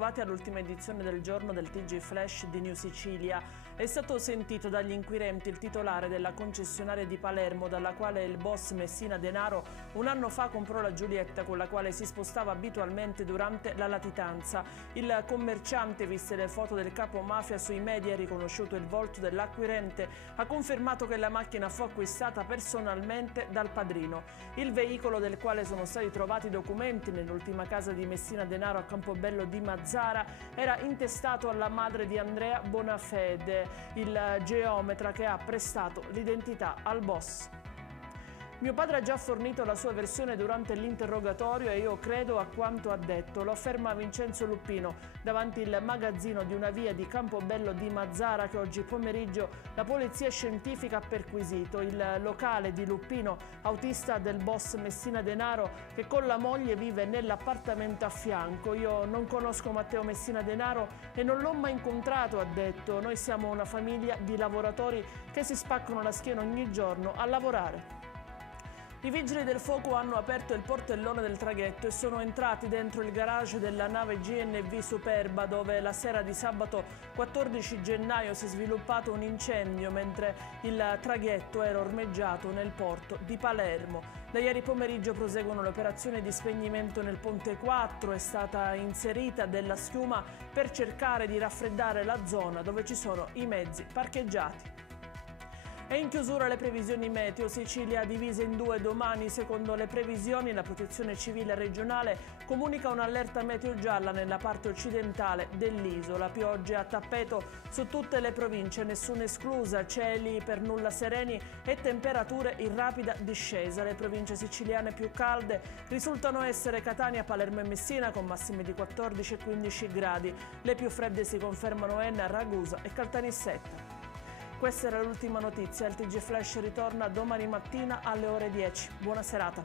ritrovati all'ultima edizione del giorno del TG Flash di New Sicilia. È stato sentito dagli inquirenti il titolare della concessionaria di Palermo, dalla quale il boss Messina Denaro un anno fa comprò la Giulietta, con la quale si spostava abitualmente durante la latitanza. Il commerciante, viste le foto del capo mafia sui media e riconosciuto il volto dell'acquirente, ha confermato che la macchina fu acquistata personalmente dal padrino. Il veicolo, del quale sono stati trovati documenti nell'ultima casa di Messina Denaro a Campobello di Mazara, era intestato alla madre di Andrea Bonafede, il geometra che ha prestato l'identità al boss. Mio padre ha già fornito la sua versione durante l'interrogatorio e io credo a quanto ha detto, lo afferma Vincenzo Luppino davanti il magazzino di una via di Campobello di Mazara che oggi pomeriggio la polizia scientifica ha perquisito. Il locale di Luppino, autista del boss Messina Denaro, che con la moglie vive nell'appartamento a fianco. Io non conosco Matteo Messina Denaro e non l'ho mai incontrato, ha detto. Noi siamo una famiglia di lavoratori che si spaccano la schiena ogni giorno a lavorare. I vigili del fuoco hanno aperto il portellone del traghetto e sono entrati dentro il garage della nave GNV Superba, dove la sera di sabato 14 gennaio si è sviluppato un incendio mentre il traghetto era ormeggiato nel porto di Palermo. Da ieri pomeriggio proseguono le operazioni di spegnimento nel Ponte 4, è stata inserita della schiuma per cercare di raffreddare la zona dove ci sono i mezzi parcheggiati. E in chiusura le previsioni meteo. Sicilia divisa in due domani. Secondo le previsioni la Protezione Civile regionale comunica un'allerta meteo gialla nella parte occidentale dell'isola. Piogge a tappeto su tutte le province, nessuna esclusa, cieli per nulla sereni e temperature in rapida discesa. Le province siciliane più calde risultano essere Catania, Palermo e Messina con massime di 14 e 15 gradi. Le più fredde si confermano Enna, Ragusa e Caltanissetta. Questa era l'ultima notizia, il TG Flash ritorna domani mattina alle ore 10. Buona serata.